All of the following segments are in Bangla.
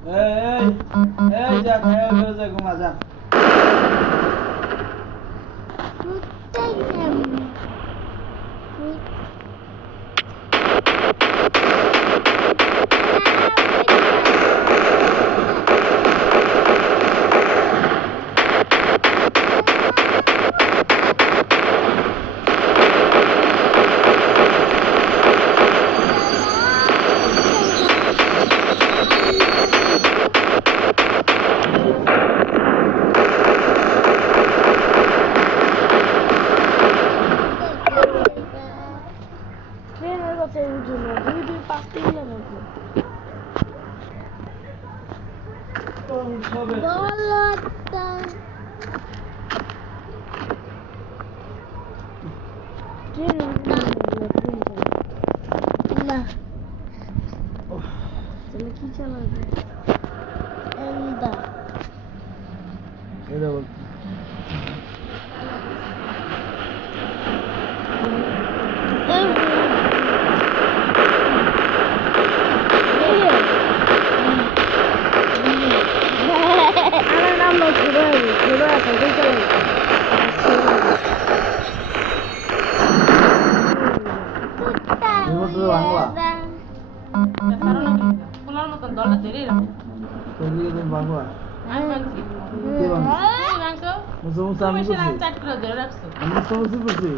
এই এই যা খায় ঘরে যা ঘুমা যা কি চালাবে এন্ডা এটা বল আমার নাম লো ছোড়া আছে কই চালাবে রিমোট বাংলা পোলার মতো দলে ধরে রাখো কইলি তুমি বাংলা আমি মানছি কে বাংলা এই মাংস মুসলমান আমি তুমি করছি চাট করে ধরে রাখছো আমি সমস্যা করছি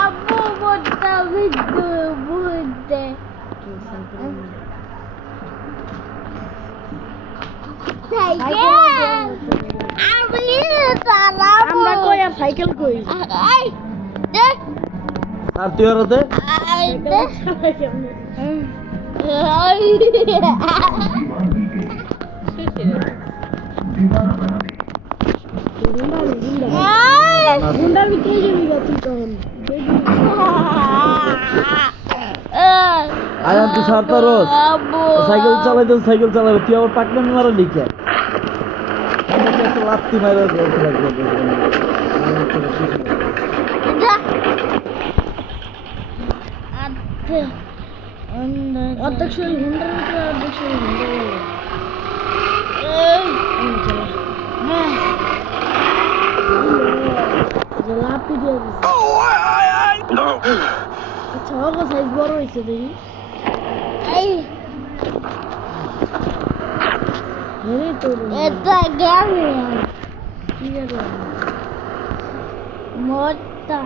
আব্বু বড়টা ভিডিও বুঝতে আমরা কই আর সাইকেল কই আর তুই আর ওতে গুন্ডার ভিতরে যাবি তুই তখন আয়া তুই সারতা রোজ সাইকেল চালাইতে সাইকেল চালাবে তুই আবার পাকনামি মারা লিখে আমাকে একটা লাত্তি মারা অর্ধেক শরীর হুন্ডার ভিতরে অর্ধেক শরীর হুন্ডার লাপি দিয়ে দিচ্ছে আচ্ছা ওগো সাইজ বড় হয়েছে দেখি এটা গাড়ি কি গাড়ি মোটা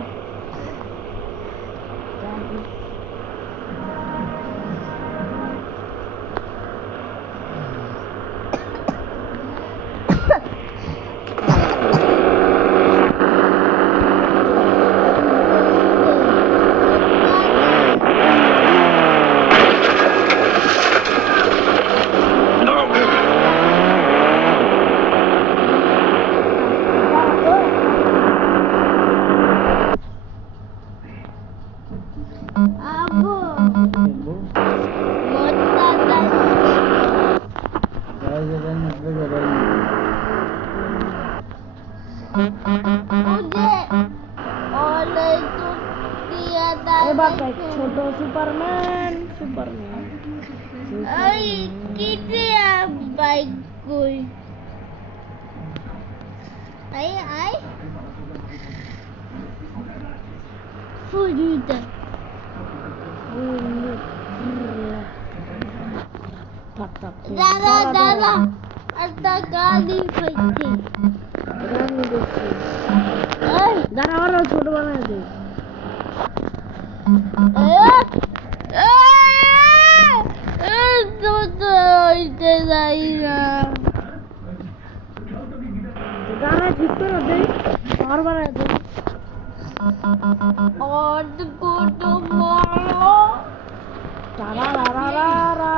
Abu, ছোট সুপারম্যান এই কি দিয়া বাইক কই আই ফুইটা দাদা একটা গাড়ি পাইছি দাঁড়া আরো ছোট বানায় দে দাঁড়া ঠিক করে দে আর বানায় দে और तो मारो तारा रा रा रा रा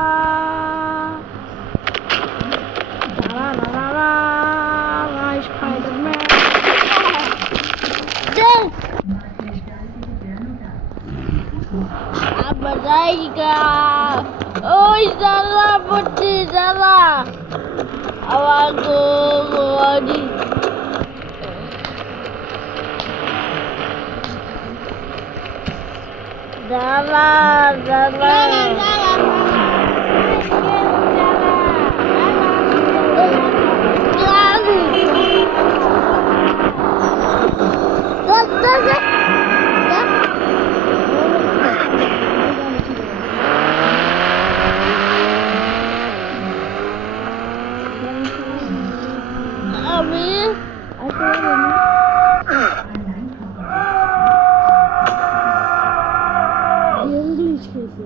तारा रा रा रा रा स्पाइडरमैन दे अब जाएगा ओए साला बुद्धि साला आवाज गोदी Jalan. খেয়েছে।